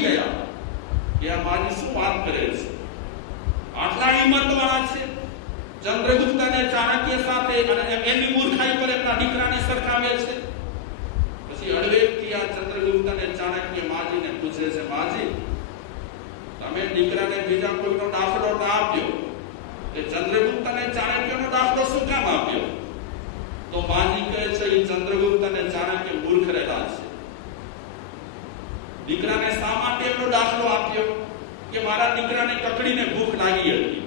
ચોંકી ગયા કે આ માજી શું વાત કરે છે, આટલા હિંમતવાળા છે. ચંદ્રગુપ્ત અને ચાણક્ય સાથે અને એની મૂર્ખાઈ પર એમના દીકરાને સરખાવે છે. પછી અડવેકથી આ ચંદ્રગુપ્ત અને ચાણક્ય માજીને પૂછે છે, માજી તમે દીકરાને બીજા કોઈનો દાખલો ના આપ્યો, કે ચંદ્રગુપ્ત અને ચાણક્યનો દાખલો શું કામ આપ્યો? તો માજી કહે છે એ ચંદ્રગુપ્ત અને ચાણક્ય મૂર્ખ રહેલા છે. દીકરાને શા માટે એનો દાખલો આપ્યો? કે મારા દીકરાને કકડીને ભૂખ લાગી હતી,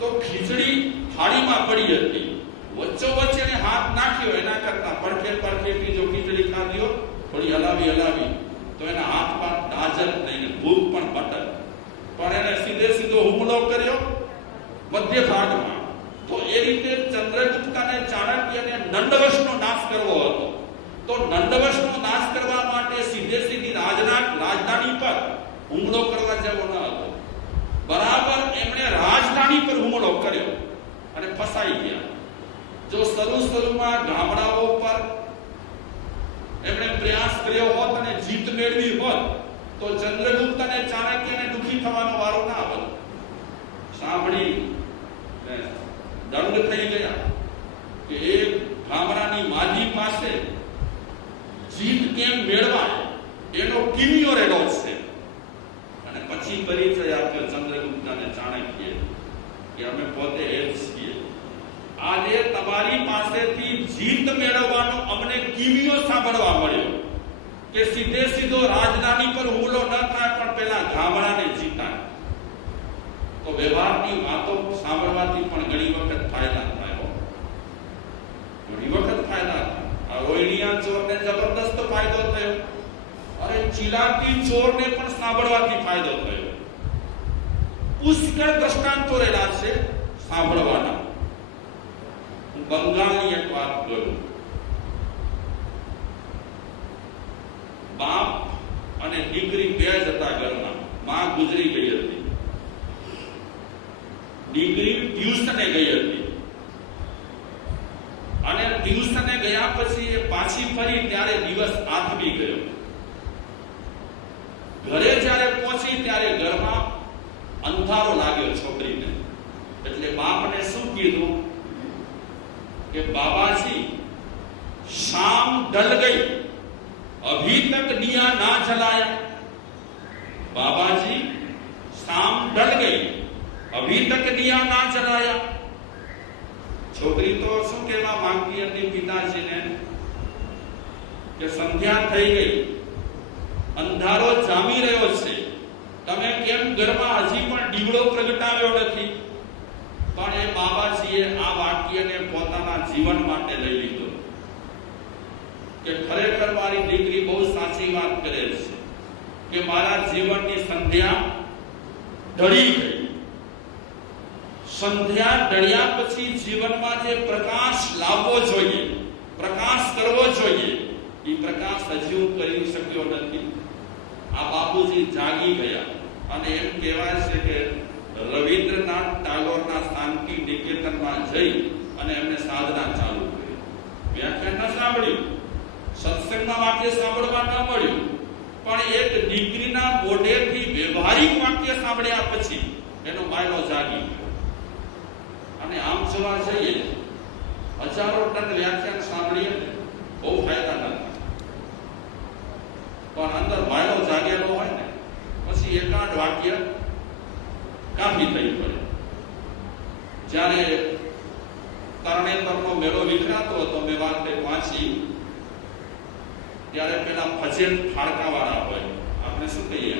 તો ખીચડી થાળીમાં પડી હતી, વચ્ચોવચ્ચ એને હાથ નાખ્યો, એના કરતા પડખેથી જો ખીચડી ખાધી હોત, થોડી હલાવી તો એના હાથ પર દાજર નહીં, ભૂખ પણ બટર, પણ એને સીધો હુમલો કર્યો મધ્ય ભાગમાં. તો એ રીતે ચંદ્રગુપ્ત અને ચાણક્યને નંદવંશનો નાશ કરવો હતો. તો નંદવંશનો નાશ કરવા માટે સીધી રાજધાની પર હુમલો કરવા જેવો ન હતો. બરાબર એમણે રાજધાની પર હુમલો કર્યો અને ફસાઈ ગયા. જો શરૂમાં ગામડાઓ પર એમણે પ્રયાસ કર્યો હોત અને જીત મેળવી હોત, તો ચંદ્રગુપ્ત અને ચાણક્યને દુઃખી થવાનો વારો ના આવત. સાંભળી દંડ થઈ ગયા કે એક ગામડાની માજી પાસે જીત કેમ મેળવાય એનો કિમિયો રહેલો છે. અને પછી પરિચય આપ્યો ચંદ્રગુપ્ત અને ચાણક્ય કે અમે પોતે એ જ છીએ. આજે તમારી પાસેથી જીત મેળવવાનો અમને કિમિયો સાંભળવા મળ્યો કે સીધો રાજધાની પર હુમલો ન થાય, પણ પેલા ગામડાને જીતાય. તો વ્યવહારની વાતો સાંભળવાથી પણ ઘણી વખત ફાયદા થાય. ઘણી વખત ફાયદા થાય. રોહિણીયા ચોરને જબરદસ્ત ફાયદો થયો. અરે ચિલાકી ચોરને પણ સાંભળવાથી ફાયદો થયો. પુષ્કળ દ્રષ્ટાંતો રહેલા છે સાંભળવાના. હું બંગાળની એક વાત કરું. બાપ અને દીકરી બે જ હતા ઘરમાં. માં ગુજરી ગઈ હતી. દીકરી ટ્યુશને ગઈ હતી અને ટ્યુશને ગયા પછી એ પાછી ફરી ત્યારે દિવસ આથમી ગયો. ઘરે જ્યારે પહોંચી ત્યારે ઘરમાં અંધારો લાગ્યો છોકરીને. એટલે બાપને શું કીધું કે બાબાજી શામ ઢલ ગઈ, અભી તક દિયા ના જલાયા. બાબાજી શામ ઢલ ગઈ, અભી તક દિયા ના જલાયા. છોકરી તો શું કહેવા માંગતી હતી પિતાજીને કે સંધ્યા થઈ ગઈ, અંધારો જામી રહ્યો છે, તમે કેમ ઘરમાં હજી પણ દીવડો પ્રગટાવ્યો નથી? પણ એ બાબાજીએ આ વાક્યને પોતાના જીવન માટે લઈ લીધો કે ખરેખર મારી દીકરી બહુ સાચી વાત કરે છે કે મારા જીવનની સંધ્યા ઢળી ગઈ. સંધ્યા ઢળ્યા પછી જીવનમાં જે પ્રકાશ લાવવો જોઈએ, પ્રકાશ કરવો જોઈએ, એ પ્રકાશ હજી હું કરી શક્યો નથી. આ બાપુજી જાગી ગયા અને એમ કહેવાય છે કે રવિન્દ્રનાથ ટાગોરના શાંતિ નિકેતનમાં જઈ અને એમને સાધના ચાલુ કરી. વ્યાખ્યાન ન સાંભળ્યું, સત્સંગમાં વાક્ય સાંભળવા ન મળ્યું, પણ એક દીકરીના મોઢેથી વ્યવહારિક વાક્ય સાંભળ્યા પછી એનો માયલો જાગી ગયો. અને આમ જોવા જઈએ હજારો ટન વ્યાખ્યાન સાંભળીએ બહુ ફાયદા નથી, પણ અંદર માયલો જાગેલો હોય ને પછી એકાદ વાક્ય કાફી થઈ પડે. જ્યારે તરણેતરનો મેળો વિખરાતો હતો, મેં વાત વાંચી, ત્યારે પેલા ફજેત ફાળકા વાળા હોય, આપણે શું કહીએ,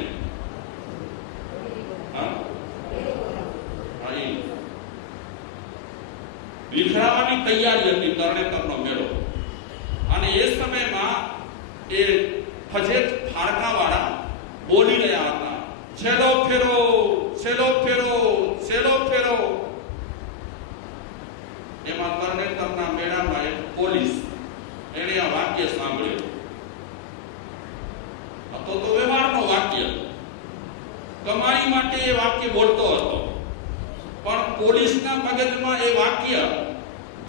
વિખરાવાની તૈયારી હતી તરણેતરનો મેળો. અને એ સમયમાં એ ફજેત ફાળકા વાળા બોલી રહ્યા હતા, છેલ્લો ફેરો, છેલ્લો ફેરો, છેલ્લો ફેરો. એમાં તરણેતરના મેળામાં એક પોલીસ એને આ વાક્ય સાંભળ્યું. તો વ્યવહારનો વાક્ય કમાણી માટે એ વાક્ય બોલતો હતો, પણ પોલીસના મગજમાં એ વાક્ય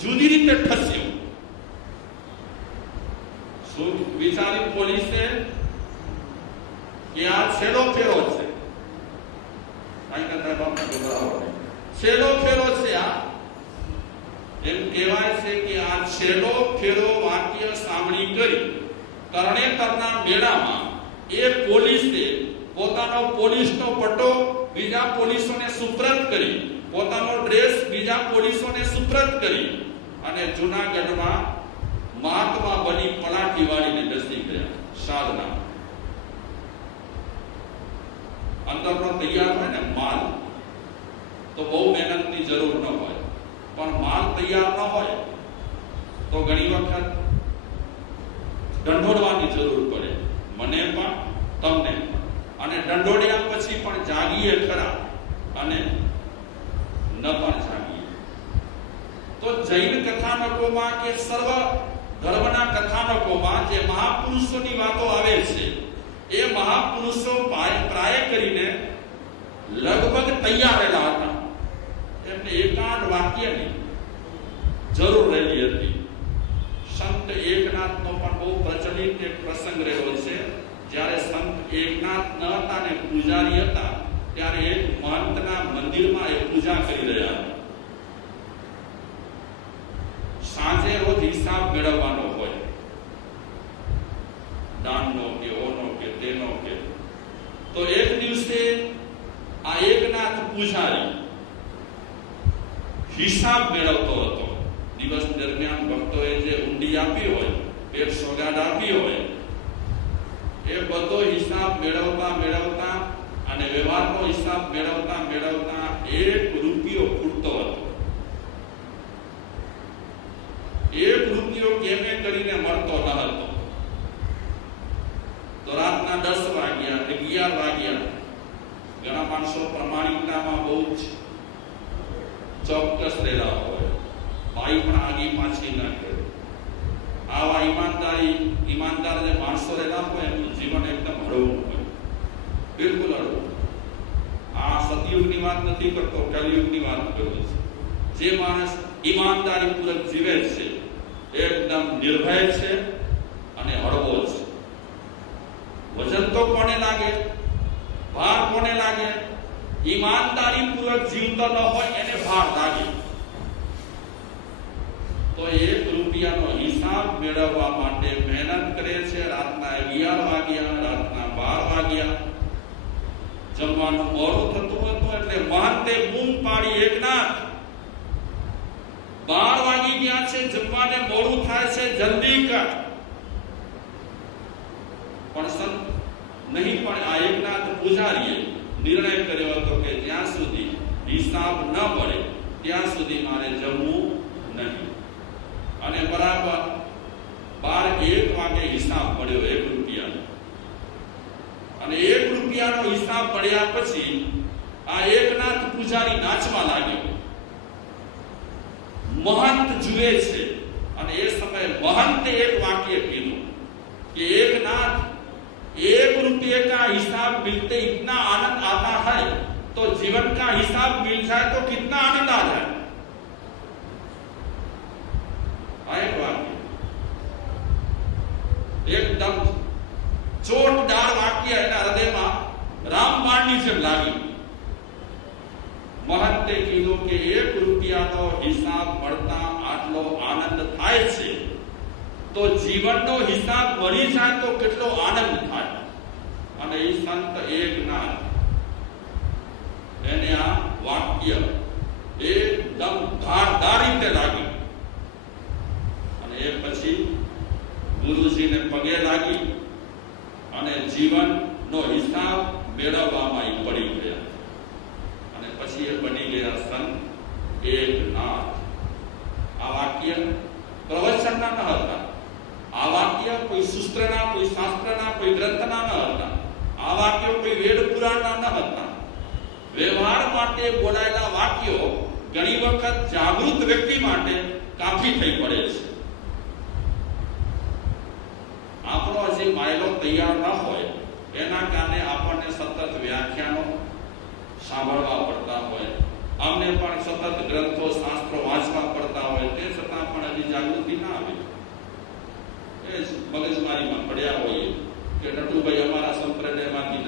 જુદી રીતે ઠસ્યું. શું વિચાર્યું પોલીસે કે આ છેલ્લો ફેરો છે, કાંઈ કરતા બાપને બોલાવો, છેલ્લો ફેરો છે આ. એમ કહેવાય છે કે આ છેલ્લો ફેરો વાક્ય સાંભળી કરી તરણેતરના મેળામાં એક પોલીસે પોતાનો પોલીસનો પટ્ટો બીજા પોલીસોને સુપ્રત કરી, પોતાનો ડ્રેસ બીજા પોલીસોને સુપ્રત કરી અને જૂનાગઢમાં મહાત્મા બની પલાટી વાળીને બેસી ગયા. સાધના અંદરનો તૈયાર હોય ને માલ તો બહુ મહેનતની જરૂર ન હોય, પણ માલ તૈયાર ન હોય તો ઘણી વખત ઢંઢોળવાની જરૂર પડે, મને પણ તમને પણ. અને ઢંઢોળ્યા પછી પણ જાગીએ ખરા અને ન પણ જાગીએ. તો જૈન કથાનકોમાં કે સર્વ ધર્મના કથાનકોમાં જે મહાપુરુષોની વાતો આવે છે એ મહાપુરુષો પ્રાય કરીને લગભગ તૈયાર રહેલા હતા. એમને એકાદ વાક્યની જરૂર રહેલી હતી. સંત એકનાથનો પણ બહુ પ્રચલિત એક પ્રસંગ રહ્યો છે. જ્યારે સંત એકનાથ ન હતા ને પૂજારી હતા, ત્યારે એક મહંતના મંદિરમાં એ પૂજા કરી રહ્યા હતા. સાંજે રોજ હિસાબ મેળવવાનો હોય, દાનનો કે ઓનો કે તેનો કે. તો એક દિવસે આ એકનાથ પૂજારી હિસાબ મેળવતો હતો. દિવસ દરમિયાન ભક્તોએ જે ઊંડી આપી હોય, એક સોગાદ આપી હોય, એ બધો હિસાબ મેળવતા મેળવતા અને વ્યવહારનો હિસાબ મેળવતા મેળવતા 1 રૂપિયો ખૂટતો હતો. 1 રૂપિયો કેમે કરીને મળતો ન હતો. તો રાતના 10 વાગ્યા, 11 વાગ્યા. ઘણા માણસો પ્રમાણિકતામાં બહુ જ ચોક્કસ રહેલા હોય, ભાઈ પણ આગી પાછી ન કરે. આવા ઈમાનદાર જે માણસો રહેલા હોય એનું જીવન એકદમ હળવું હોય, બિલકુલ હળવું. આ સતયુગની વાત નથી કરતો, કલયુગની વાત કરું છું. જે માણસ ઈમાનદારી પૂર્વક જીવે છે, એકદમ નિર્ભય છે અને હળવો છે. વજન તો કોને લાગે, ભાર કોને લાગે? ઈમાનદારી પૂર્વક જીવતો ન હોય એને ભાર લાગે. તો 1 રૂપિયાનો હિસાબ મેળવવા માટે મહેનત કરે છે. રાતના 11 વાગ્યા, રાતના 12 વાગ્યા. જમવાનું મોડું થતું હતું એટલે મહંતે બૂમ પાડી, એકનાથ 12 વાગી ગયા છે, જમવાને મોડું થાય છે, જલ્દી કર. પણ સંત નહીં, પણ આ એકનાથ પૂજારીએ નિર્ણય કર્યો હતો કે જ્યાં સુધી હિસાબ ન પડે ત્યાં સુધી મારે જમવું નહીં. અને બરાબર 12-1 વાગે હિસાબ પડ્યો 1 રૂપિયાનો. અને 1 રૂપિયાનો હિસાબ પડ્યા પછી આ એકનાથ પૂજારી નાચવા લાગ્યો. महंत जुए छे અને એ સમયે महंते एक वाक्य કીધું कि एकनाथ 1 रुपये का हिसाब मिलते इतना आनंद आता है तो जीवन का हिसाब मिल जाए तो कितना आनंद आ जाए। आए वाक्य एकदम ચોટદાર વાક્ય એના હૃદયમાં રામબાણની જેમ લાગી। महंते કીધું કે 1 રૂપિયાનો હિસાબ મળતા આટલો આનંદ થાય છે તો જીવનનો હિસાબ મળી જાય તો કેટલો આનંદ થાય। અને એ સંત એકનાથ એને આ વાક્ય એકદમ ધારદાર રીતે લાગી અને એ પછી ગુરુજીને પગે લાગી અને જીવનનો હિસાબ મેળવવામાં પડી ગયા અને પછી એ બની ગયા સંત એકનાથ। આ વાક્ય પ્રવચનના ન હતા, આ વાક્ય કોઈ સૂત્રના, કોઈ શાસ્ત્રના, કોઈ ગ્રંથના ન હતા, આ વાક્યો કોઈ વેદ પુરાણના ન હતા। વ્યવહાર માટે બોલાયેલા વાક્યો ઘણી વખત જાગૃત વ્યક્તિ માટે કાફી થઈ પડે છે। આપણો જે માયલો તૈયાર ન હોય એના કારણે આપણને સતત વ્યાખ્યાનો સાંભળવા પડતા હોય, અમને પણ સતત ગ્રંથો શાસ્ત્રો વાંચવા પડતા હોય, તે છતાં પણ હજી જાગૃતિ ના આવે। એ મગજમારીમાં પડ્યા હોઈએ કે નટુભાઈ અમારા સંપ્રદાયમાંથી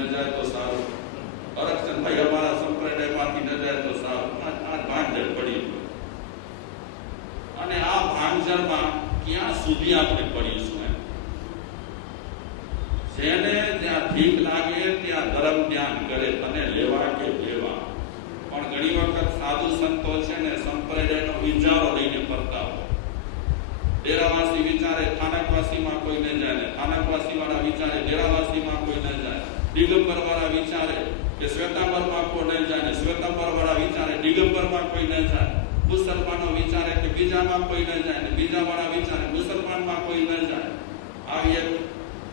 ભીખ લાગે ત્યાં ધર્મ ધ્યાન કરે, તને લેવા કે લેવા. પણ ઘણી વખત સાધુ સંતો છે ને સંપ્રદાયનો વિચારો લઈને ફરતા હોય. ડેરાવાસી વિચારે સ્થાનકવાસીમાં કોઈ ન જાય ને સ્થાનકવાસી વાળા વિચારે ડેરાવાસીમાં કોઈ ન જાય. દિગંબર વાળા વિચારે કે શ્વેતાંબરમાં કોઈ ન જાય ને શ્વેતાંબર વાળા વિચારે દિગંબરમાં કોઈ ન જાય. મુસલમાનો વિચારે કે બીજામાં કોઈ ન જાય ને બીજા વાળા વિચારે મુસલમાનમાં કોઈ ન જાય. આવી એક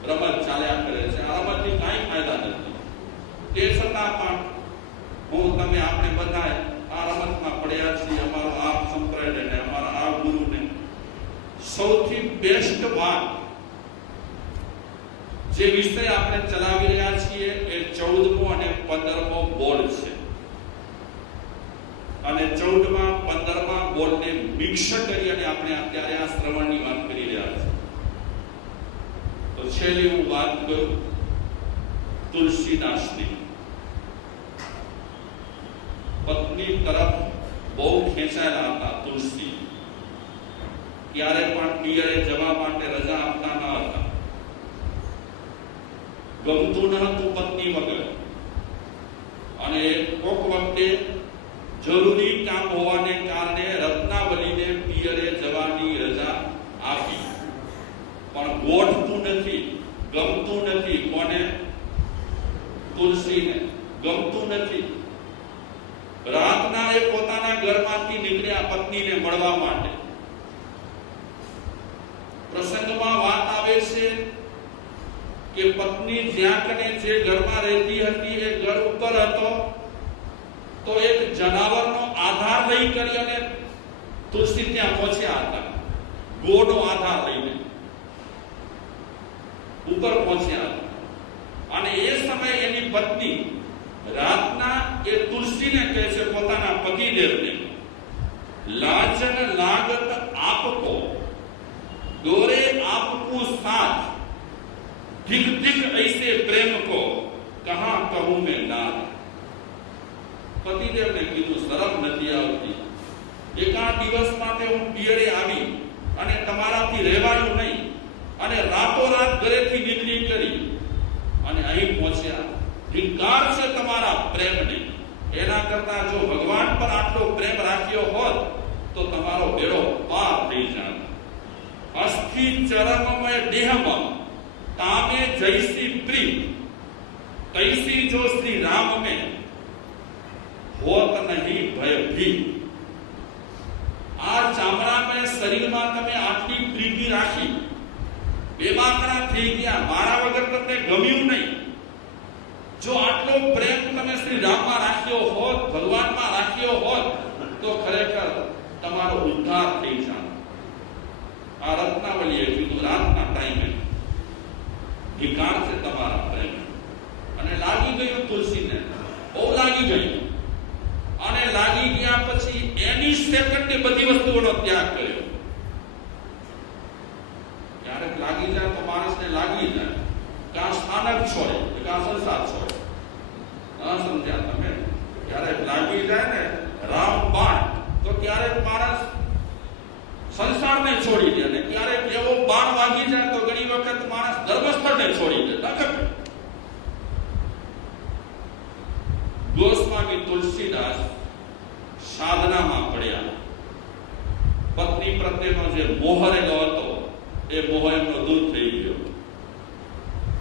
રમત ચાલ્યા કરે છે. આ રમતથી કાંઈ ફાયદા નથી. તે છતાં પણ હું તમે આપણે બધા આ રમતમાં પડ્યા છીએ. અમારો આ સંપ્રદાય ને અમારા આ ગુરુને સૌથી બેસ્ટ વાત જે વિષય આપણે ચલાવી રહ્યા છીએ એ 14મો અને 15મો બોર્ડ છે. અને 14મા 15મા બોર્ડને મિક્સ કરી અને આપણે અત્યારે આ શ્રવણની વાત કરી રહ્યા છીએ. તો છેલ્લે હું વાત કરું તુલસીદાસની. પત્ની તરફ બહુ ખેંચાયેલા હતા તુલસી. ક્યારે પણ પિયરે જવા માટે રજા આપતા ન હતા. ગમતું ન હતું પત્ની વગર. અને કોક વખતે જરૂરી કામ હોવાને કારણે રત્નાવલીને પિયરે જવાની રજા આપી. પણ ગોઠતું નથી, ગમતું નથી. કોને? તુલસીને ગમતું નથી. રાતના એ પોતાના ઘરમાંથી નીકળ્યા પત્નીને મળવા માટે. પ્રસંગમાં વાત આવે છે કે પત્ની જ્યાં કને જે ઘરમાં રહેતી હતી એ ઘર ઉપર હતો. તો એક જનાવરનો આધાર લઈ કરી અને તુલસી ત્યાં પહોંચ્યા હતા. ગોળનો આધાર લઈને ઉપર પહોંચ્યા હતા. અને એ સમયે એની પત્ની રાતના એ તુલસીને કહે છે પોતાના પતિદેવને, લાજન લાગત આપકો દોરે आपको साथ दिख दिख ऐसे प्रेम को कहां कहूं मैं नाथ. પતિદેવને કીધું શરમ નથી આવતી. એકાદ દિવસ માટે હું પિયરે આવી અને તમારાથી રહેવાયું નહીં અને રાતોરાત ઘરેથી નીકળી કરી અને અહીં પહોંચ્યા. ધિક્કાર છે તમારા પ્રેમને. એના કરતા જો ભગવાન પર આટલો પ્રેમ રાખ્યો હોત તો તમારો બેડો પાર થઈ જાત. અસ્થિ ચરમમય દેહમાં તામે જૈસી પ્રીત તૈસી જો શ્રી રામ में હોત નહીં ભય ભી. આ ચામડામાં શરીરમાં તમે આટલી પ્રીતિ રાખી, બેબાકરા થઈ ગયા, મારા વગર તમને ગમ્યું નહીં. જો આટલો પ્રેમ તમે શ્રી રામમાં રાખ્યો હોત, ભગવાનમાં રાખ્યો હોત તો ખરેખર તમારો ઉદ્ધાર થઈ જાત. આ રત્નાવલીએ કીધું રાતના ટાઈમે ધિકાર છે તમારા પ્રેમ. અને લાગી ગયું તુલસીને, બહુ લાગી ગયું. અને લાગી ગયા પછી એની સેકન્ડે બધી વસ્તુઓનો ત્યાગ કર્યો. ક્યારેક લાગી જાય તો માણસને લાગી જાય કાં સ્થાનક છોડે કાં સંસાર છોડે. ના સમજ્યા તમે? ક્યારેક લાગી જાય ને રામબાણ તો ક્યારેક માણસ સંસારને છોડી દે. અને ક્યારેક એવો બાણ વાગી જાય તો ઘણી વખત માણસ ધર્મસ્થળને છોડી દે. ગોસ્વામી તુલસીદાસ સાધનામાં પડ્યા. પત્ની પ્રત્યેનો જે મોહ રહેલો હતો એ મોહ એમનો દૂર થઈ ગયો.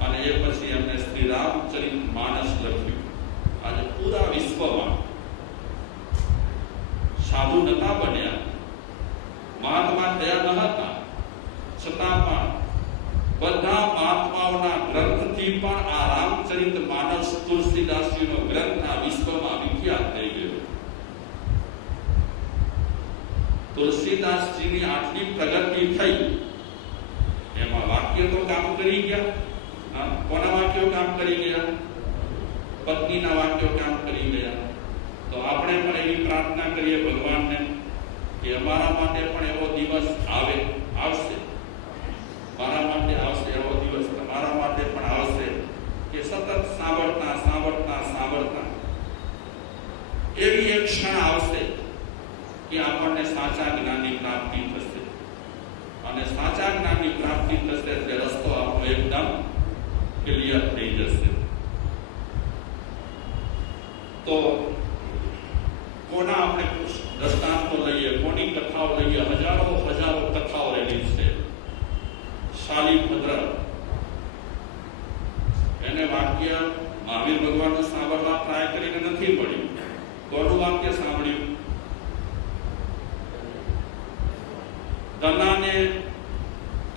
અને એ પછી એમને શ્રી રામચરિત માનસ લખ્યું. આજે પૂરા વિશ્વમાં સાધુ નતા બન્યા, મહાત્મા થયા ન હતા, છતાં પણ બધા મહાત્માઓના ગ્રંથથી પણ આ રામચરિત માનસ તુલસીદાસજીનો ગ્રંથ આ વિશ્વમાં વિખ્યાત થઈ ગયો. તુલસીદાસજીની આટલી પ્રગતિ થઈ એમાં વાક્ય તો કામ કરી ગયા. કોના વાક્યો કામ કરી ગયા? પત્નીના વાક્યો કામ કરી ગયા. તો આપણે પણ એવી પ્રાર્થના કરીએ ભગવાનને કે અમારા માટે પણ એવો દિવસ આવશે. મારા માટે આવશે એવો દિવસ, તમારા માટે પણ આવશે કે સતત સાંભળતા એવી એક ક્ષણ આવશે કે આપણને સાચા જ્ઞાનની પ્રાપ્તિ થશે. અને સાચા જ્ઞાનની પ્રાપ્તિ થશે એટલે રસ્તો આપણો એકદમ ક્લિયર થઈ જશે. મહાવીર ભગવાનને સાંભળવા ટ્રાય કરીને નથી મળ્યું. કોનું વાક્ય સાંભળ્યું? દનાને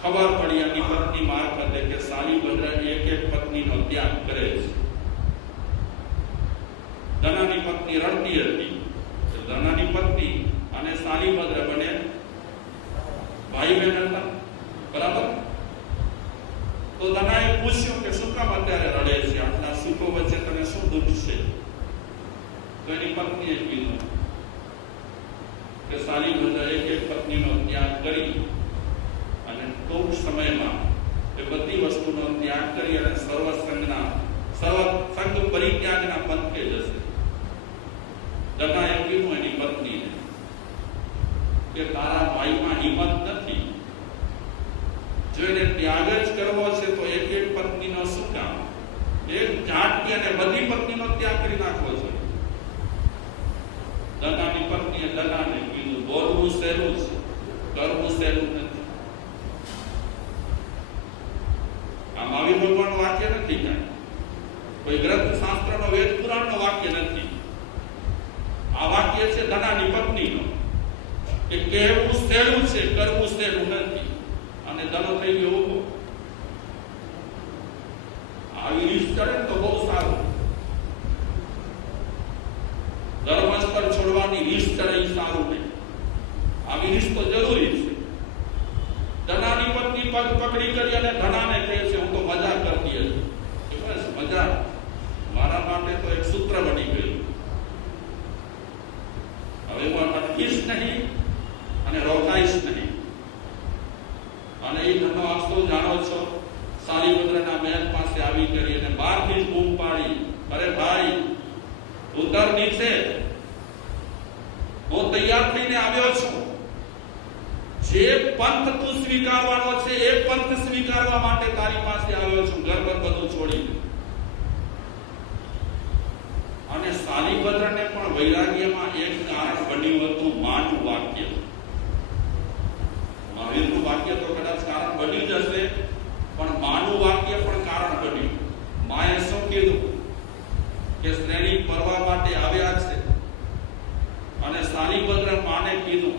ખબર પડી એની પત્ની મારફતે કે શાલિભદ્ર એક એક પત્નીનો ત્યાગ કરે છે. દનાની પત્ની રડતી હતી. દનાની પત્ની અને શાલિભદ્ર બંને ભાઈ બહેન હતા, બરાબર? તો દનાએ પૂછ્યું કે શું કામ અત્યારે રડે છે? આટલા સુખો વચ્ચે તને શું દુઃખ છે? તો એની પત્નીએ કીધું કે શાલિભદ્ર એક એક પત્નીનો ત્યાગ કરી અને ટૂંક સમયમાં એ બધી વસ્તુનો ત્યાગ કરી અને સર્વસંગ પરિત્યાગના પંથે જશે. દનાએ કીધું એની પત્નીને કે તારા ભાઈમાં હિંમત નથી, જો એને ત્યાગ જ કરવો છે તો એક એક પત્નીનો શું કામ? એક ઝાટકી અને બધી પત્નીનો ત્યાગ કરી નાખવો છે. દનાની પત્નીએ દનાને કીધું બોલવું સહેલું છે, કરવું સહેલું નથી. આ મહાવીર ભગવાનનું વાક્ય નથી, કાંઈ કોઈ ગ્રંથ શાસ્ત્રનો વેદ પુરાણનો વાક્ય નથી. આ વાક્ય છે દનાની પત્નીનો કે કહેવું સહેલું છે, કરવું સહેલું નથી. અને દનો થઈ ગયો ઉભો. આવી રીત કરે તો બહુ સારું. ધર્મસ્તર છોડવાની રીત કરે એ સારું નહીં. આવી રીત તો જરૂરી છે. ધનાની પત્ની પગ પકડી કરી અને ધનાને કહે છે હું તો મજાક કરતી હતી. બસ મજાક, મારા માટે તો એક સૂત્ર બની ગયું. હવે હું અટકીશ નહીં અને રોકાઈશ નહીં. અને એ ધનો આપ જાણો છો, શાલિભદ્રના મહેલ પાસે આવી કરી અને બહારથી જ બૂમ પાડી, અરે ભાઈ ઉતર નીચે, હું તૈયાર થઈને આવ્યો છું. જે પંથ તું સ્વીકારવાનો છે એ પંથ સ્વીકારવા માટે તારી પાસે આવ્યો છું, ઘર બધું છોડી. અને શાલિભદ્રને પણ વૈરાગ્યમાં એક કારણ બન્યું હતું, માનું વાક્ય. મહાવીરનું વાક્ય તો કદાચ કારણ બન્યું જ હશે, પણ માનું વાક્ય પણ કારણ બન્યું. માએ શું કીધું કે શ્રેણી પરવા માટે આવ્યા છે, અને શાલિભદ્ર માને કીધું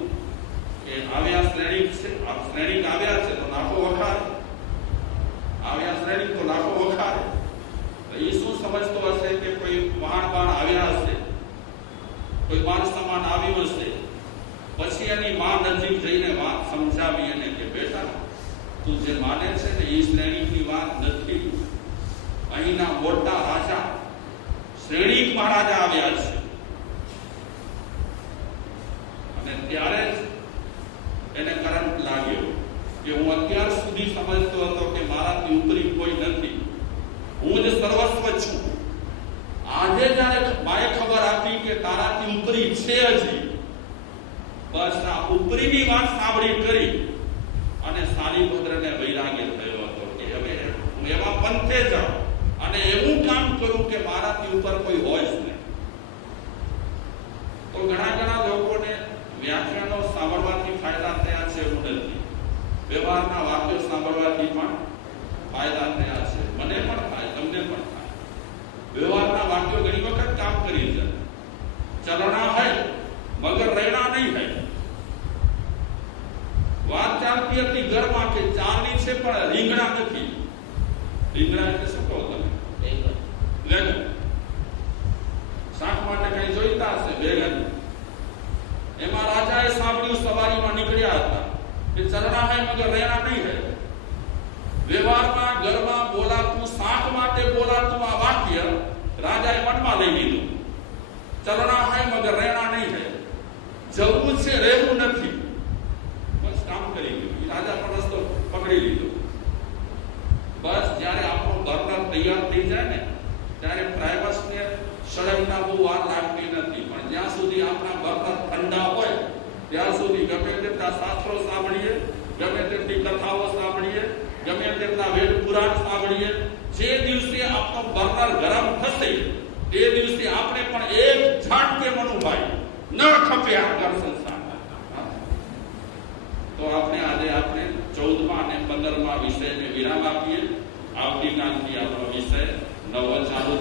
કે આવ્યા શ્રેણી છે, શ્રેણી આવ્યા છે તો નાખો વખારે, આવ્યા શ્રેણી તો નાખો વખારે. તો એ શું સમજતો હશે કે કોઈ મહાન બાણ આવ્યા હશે, કોઈ માન સમાન આવ્યું હશે. પછી એની માં નજીક જઈને વાત સમજાવી એને કે બેટા તું જે માને છે ને એ શ્રેણીની વાત નથી. અહીંના મોટા રાજા શ્રેણીક મહારાજા આવ્યા છે. અને ત્યારે જ એને કરંટ લાગ્યો કે હું અત્યાર સુધી સમજતો હતો કે મારાથી ઉપરી કોઈ નથી, હું જ સર્વસ્વ છું. આજે જ્યારે માએ ખબર આપી કે તારાથી ઉપરી છે હજી, બસ આ ઉપરીની વાત સાંભળી કરી અને શાલિભદ્રને વૈરાગ્ય થયો હતો કે હવે હું એવા પંથે જાઉં અને એવું કામ કરું કે મારાથી ઉપર કોઈ હોય જ નહીં. તો ઘણા લોકોને વ્યાખ્યાનો સાંભળવાથી ફાયદા થયા છે એવું નથી, વ્યવહારના વાક્યો સાંભળવાથી પણ ફાયદા થયા છે. મને પણ થાય, તમને પણ થાય. વ્યવહારના વાક્યો ઘણી વખત કામ કરી જાય. ચલણા હોય મગર રહેણા નહીં હોય. વાત ચાલતી હતી ઘરમાં કે ચાલની છે પણ રીંગણા નથી. રીંગણા એટલે શું કહો તમે? વેગન. શાક માટે કઈ જોઈતા હશે વેગન. એમાં રાજાએ સાંભળ્યું, સવારીમાં નીકળ્યા હતા કે ચલણા હોય મગર રહેણા નહીં હોય. વ્યવહારમાં ઘરમાં બોલાતું, શાક માટે બોલાતું આ વાક્ય રાજાએ મનમાં લઈ લીધું. ચલણા હોય મગર રહેણા નહીં હોય. જવું છે, રહેવું નથી. બસ કામ કરી ગયું. રાજા પણ રસ્તો પકડી લીધો. બસ જ્યારે આપણો બર્નર તૈયાર થઈ જાય ને ત્યારે પ્રાઇવસને સળગતા બહુ વાર લાગતી નથી. પણ જ્યાં સુધી આપણા બર્નર ઠંડા હોય ત્યાં સુધી ગમે તેટલા શાસ્ત્રો સાંભળીએ, ગમે તેટલી કથાઓ સાંભળીએ, ગમે તેટલા વેદ પુરાણ સાંભળીએ, જે દિવસે આપણો બર્નર ગરમ થશે તે દિવસે આપણે પણ એક ઝાટકે મનુભાઈ ન ખપે આ ઘર સંસાર. તો આપણે 14મા અને 15મા વિષયને વિરામ આપીએ. આવતીકાલથી આપણો વિષય નવો ચાલુ